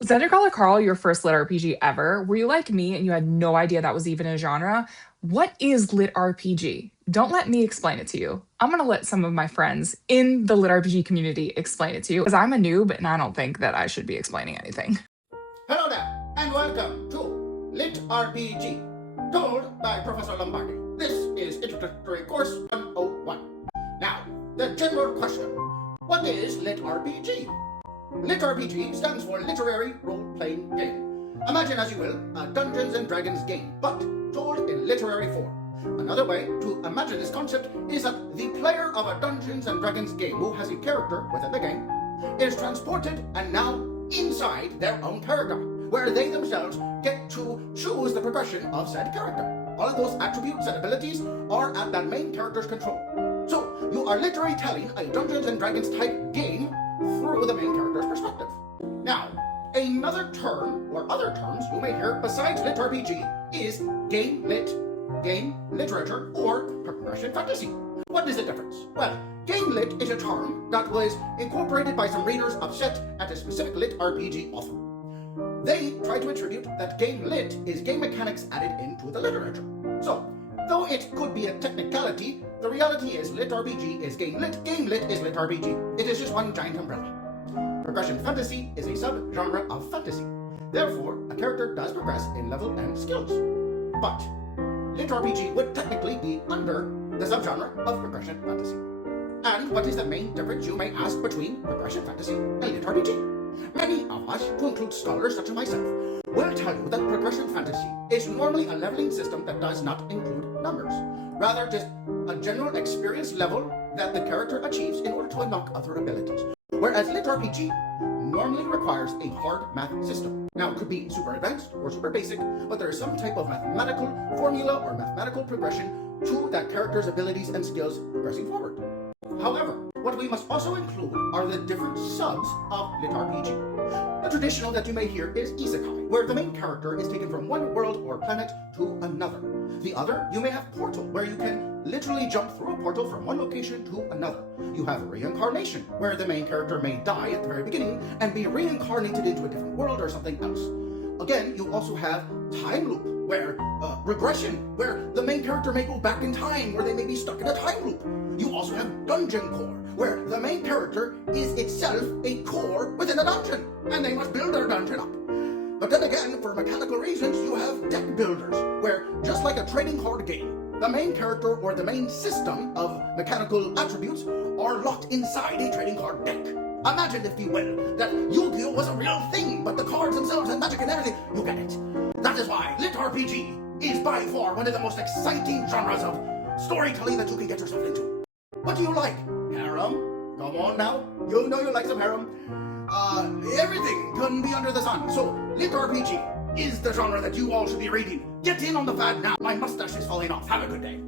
Was Color Carl your first lit RPG ever? Were you like me and you had no idea that was even a genre? What is lit RPG? Don't let me explain it to you. I'm going to let some of my friends in the lit RPG community explain it to you because I'm a noob and I don't think that I should be explaining anything. Hello there, and welcome to LitRPG, told by Professor Lombardi. This is Introductory Course 101. Now, the general question, what is LitRPG? LitRPG stands for Literary Role-Playing Game. Imagine, as you will, a Dungeons & Dragons game, but told in literary form. Another way to imagine this concept is that the player of a Dungeons & Dragons game who has a character within the game is transported and now inside their own character, where they themselves get to choose the progression of said character. All of those attributes and abilities are at that main character's control. So you are literally telling a Dungeons & Dragons type game through the main character's perspective. Now, another term, or other terms you may hear besides LitRPG, is game lit, game literature, or progression fantasy. What is the difference? Well, game lit is a term that was incorporated by some readers upset at a specific LitRPG author. They try to attribute that game lit is game mechanics added into the literature. So, though it could be a technicality, the reality is LitRPG is game lit is LitRPG. It is just one giant umbrella. Progression fantasy is a subgenre of fantasy. Therefore, a character does progress in level and skills. But LitRPG would technically be under the subgenre of progression fantasy. And what is the main difference, you may ask, between progression fantasy and LitRPG? Many of us, to include scholars such as myself, will tell you that progression fantasy is normally a leveling system that does not include numbers. Rather, just a general experience level that the character achieves in order to unlock other abilities. Whereas LitRPG normally requires a hard math system. Now, it could be super advanced or super basic, but there is some type of mathematical formula or mathematical progression to that character's abilities and skills progressing forward. However, what we must also include are the different subs of LitRPG. The traditional that you may hear is Isekai, where the main character is taken from one world or planet to another. The other, you may have Portal, where you can literally jump through a portal from one location to another. You have Reincarnation, where the main character may die at the very beginning and be reincarnated into a different world or something else. Again, you also have Time Loop, where regression, where the main character may go back in time, where they may be stuck in a time loop. You also have Dungeon Core, where the main character is itself a core within a dungeon, and they must build their dungeon up. But then again, for mechanical reasons, you have deck builders, where just like a trading card game, the main character or the main system of mechanical attributes are locked inside a trading card deck. Imagine, if you will, that Yu-Gi-Oh was a real thing, but the cards themselves and magic and everything, you get it. That is why LitRPG is by far one of the most exciting genres of storytelling that you can get yourself into. What do you like? Harem? Come on now. You know you like some harem. Everything can be under the sun. So, LitRPG is the genre that you all should be reading. Get in on the fad now. My mustache is falling off. Have a good day.